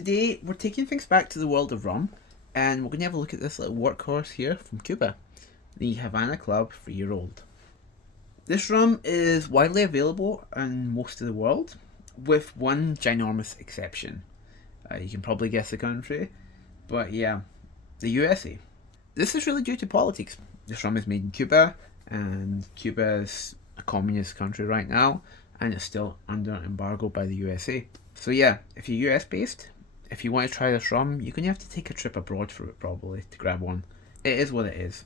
Today we're taking things back to the world of rum, and we're going to have a look at this little workhorse here from Cuba, the Havana Club 3-year-old. This rum is widely available in most of the world, with one ginormous exception. You can probably guess the country, but yeah, the USA. This is really due to politics. This rum is made in Cuba, and Cuba is a communist country right now, and it's still under embargo by the USA. So yeah, if you're US based, if you want to try this rum, you're going to have to take a trip abroad for it probably to grab one. It is what it is.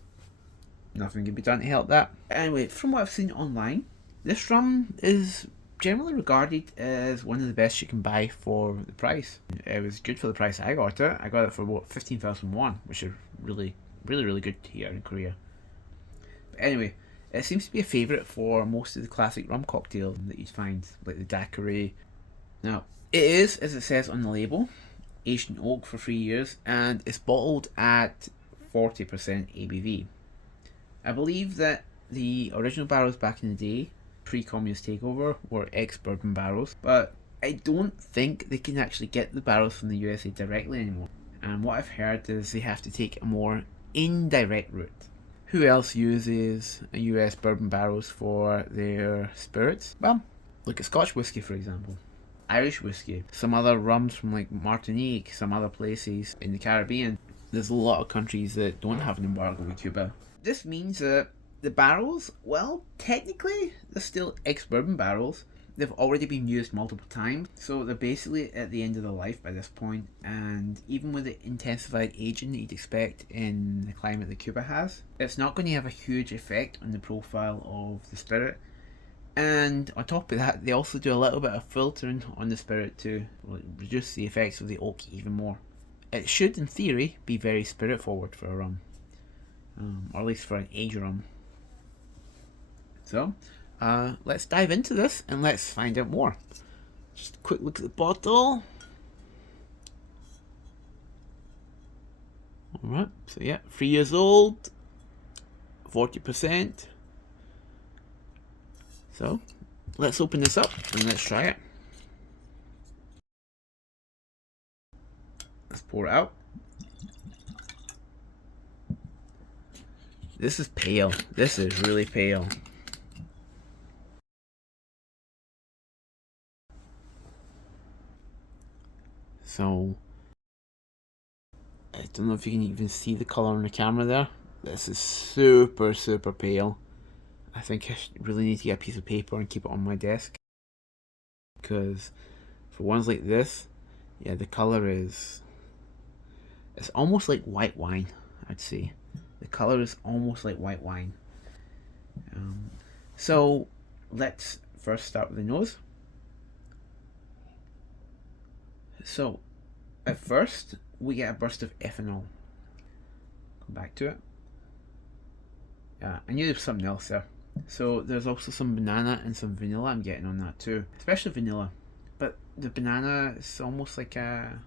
Nothing can be done to help that. Anyway, from what I've seen online, this rum is generally regarded as one of the best you can buy for the price. It was good for the price I got it. I got it for what, 15,000 won, which is really good here in Korea. But anyway, it seems to be a favourite for most of the classic rum cocktails that you'd find, like the daiquiri. Now, it is, as it says on the label, aged in oak for 3 years, and it's bottled at 40% ABV. I believe that the original barrels back in the day, pre-communist takeover, were ex-bourbon barrels, but I don't think they can actually get the barrels from the USA directly anymore. And what I've heard is they have to take a more indirect route. Who else uses US bourbon barrels for their spirits? Well, look at Scotch whiskey for example. Irish whiskey, some other rums from like Martinique, some other places in the Caribbean. There's a lot of countries that don't have an embargo with Cuba. This means that the barrels, well, technically they're still ex-bourbon barrels. They've already been used multiple times, so they're basically at the end of their life by this point. And even with the intensified aging that you'd expect in the climate that Cuba has, it's not going to have a huge effect on the profile of the spirit. And on top of that, they also do a little bit of filtering on the spirit to reduce the effects of the oak even more. It should, in theory, be very spirit forward for a rum, or at least for an aged rum. So, let's dive into this and let's find out more. Just a quick look at the bottle. Alright, so yeah, 3 years old, 40%. So, let's open this up and let's try it. Let's pour it out. This is pale. This is really pale. So, I don't know if you can even see the colour on the camera there. This is super pale. I think I really need to get a piece of paper and keep it on my desk. Because for ones like this, yeah, the colour is... it's almost like white wine, I'd say. The colour is almost like white wine. So, let's first start with the nose. So, at first, we get a burst of ethanol. Come back to it. I knew there was something else there. So there's also some banana and some vanilla I'm getting on that too. Especially vanilla. But the banana is almost like a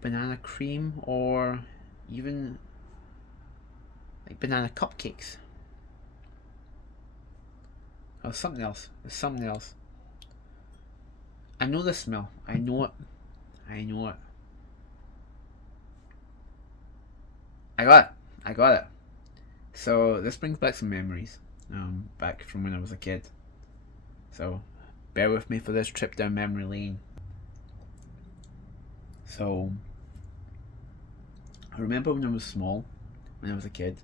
banana cream or even like banana cupcakes. Oh, something else. There's something else. I know the smell. I know it. I know it. I got it. I got it. So this brings back some memories, back from when I was a kid. So bear with me for this trip down memory lane. So I remember when I was small, when I was a kid,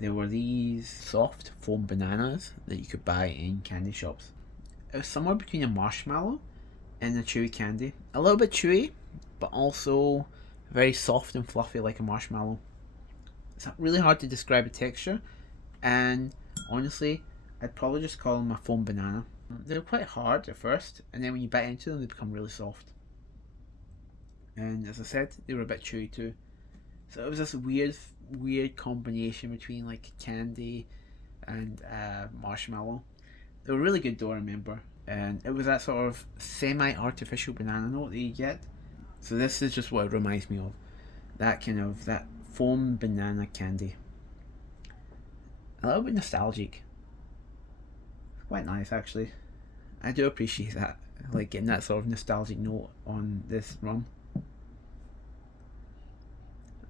there were these soft foam bananas that you could buy in candy shops. It was somewhere between a marshmallow and a chewy candy. A little bit chewy, but also very soft and fluffy like a marshmallow. It's really hard to describe a texture, and honestly, I'd probably just call them a foam banana. They're quite hard at first, and then when you bite into them, they become really soft. And as I said, they were a bit chewy too. So it was this weird combination between like candy and marshmallow. They were really good though, I remember. And it was that sort of semi-artificial banana note that you get. So this is just what it reminds me of. That foam banana candy. A little bit nostalgic. Quite nice actually. I do appreciate that. like getting that sort of nostalgic note on this rum.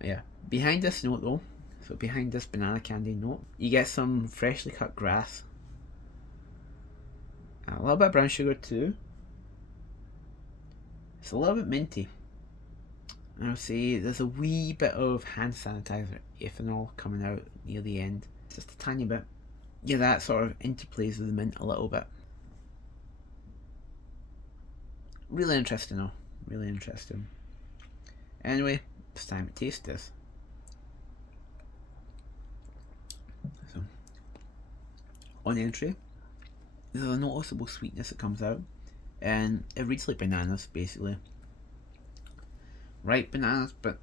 Yeah, behind this note though, so behind this banana candy note, you get some freshly cut grass, a little bit of brown sugar too. It's a little bit minty. And I'll say there's a wee bit of hand sanitizer ethanol coming out near the end, just a tiny bit. Yeah, that sort of interplays with the mint a little bit. Really interesting though, really interesting. Anyway, it's time to taste this. So, on entry, there's a noticeable sweetness that comes out, and it reads like bananas basically. Ripe bananas, but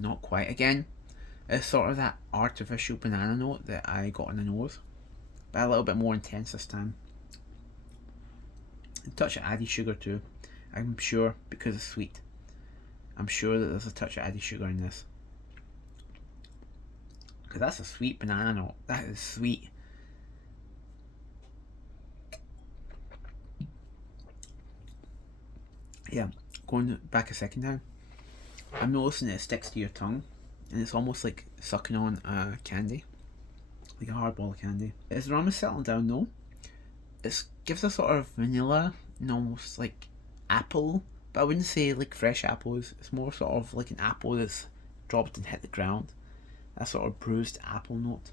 not quite. Again, it's sort of that artificial banana note that I got on the nose, but a little bit more intense this time. A touch of added sugar too, I'm sure, because it's sweet. I'm sure that there's a touch of added sugar in this. Because that's a sweet banana note. That is sweet. Yeah, going back a second now, I'm noticing it sticks to your tongue, and it's almost like sucking on a candy, like a hard ball of candy. As the rum is settling down though, it gives a sort of vanilla and almost like apple, but I wouldn't say like fresh apples. It's more sort of like an apple that's dropped and hit the ground. That sort of bruised apple note.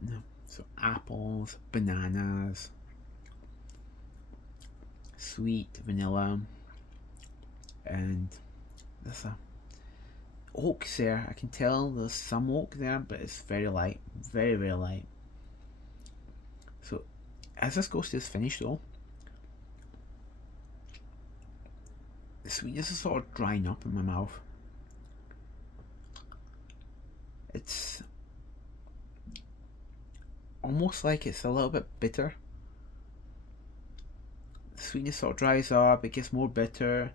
No, so apples, bananas, sweet vanilla, and there's a oak there. I can tell there's some oak there, but it's very light, very very light. So as this goes to its finish though, the sweetness is sort of drying up in my mouth. It's almost like it's a little bit bitter. The sweetness sort of dries up, it gets more bitter,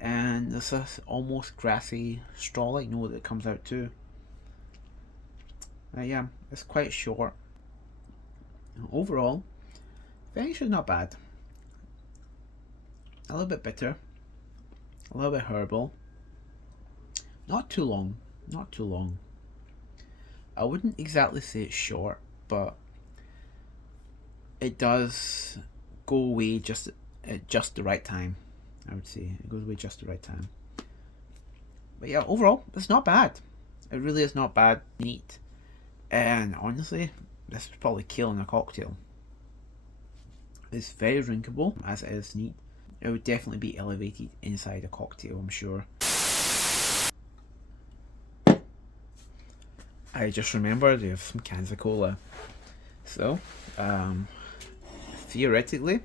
and there's this almost grassy straw-like note that comes out too. Yeah, it's quite short. Overall, finish is not bad. A little bit bitter, a little bit herbal. Not too long, not too long. I wouldn't exactly say it's short, but it does go away just at just the right time. I would say it goes away just the right time. But yeah, overall, it's not bad. It really is not bad. Neat, and honestly, this is probably killing a cocktail. It's very drinkable as it is neat. It would definitely be elevated inside a cocktail, I'm sure. I just remembered we have some cans of cola. So, theoretically,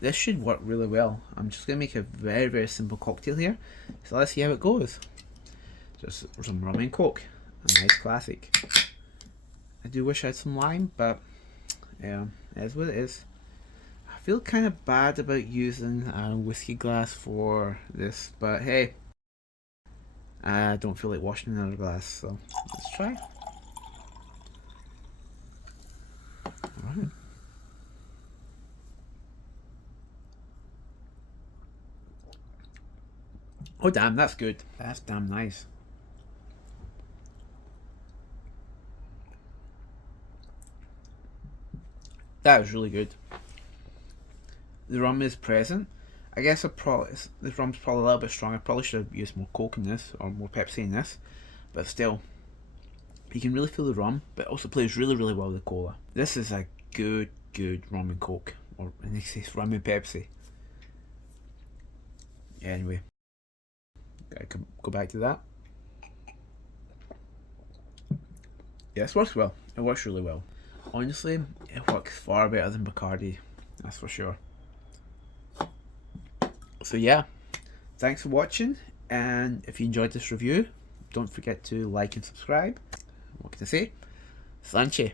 this should work really well. I'm just going to make a very, very simple cocktail here. So let's see how it goes. Just some rum and coke. A nice classic. I do wish I had some lime, but yeah, it is what it is. I feel kind of bad about using a whiskey glass for this, but hey, I don't feel like washing another glass, so let's try. Alright. Oh damn, that's good. That's damn nice. That was really good. The rum is present. I guess this rum's probably a little bit strong. I probably should have used more Coke in this, or more Pepsi in this, but still, you can really feel the rum, but it also plays really, really well with the cola. This is a good rum and Coke, or in this case, rum and Pepsi. Yeah, anyway, gotta go back to that. Yeah, this works well. It works really well. Honestly, it works far better than Bacardi, that's for sure. So yeah, thanks for watching, and if you enjoyed this review, don't forget to like and subscribe. What can I say? Slanche.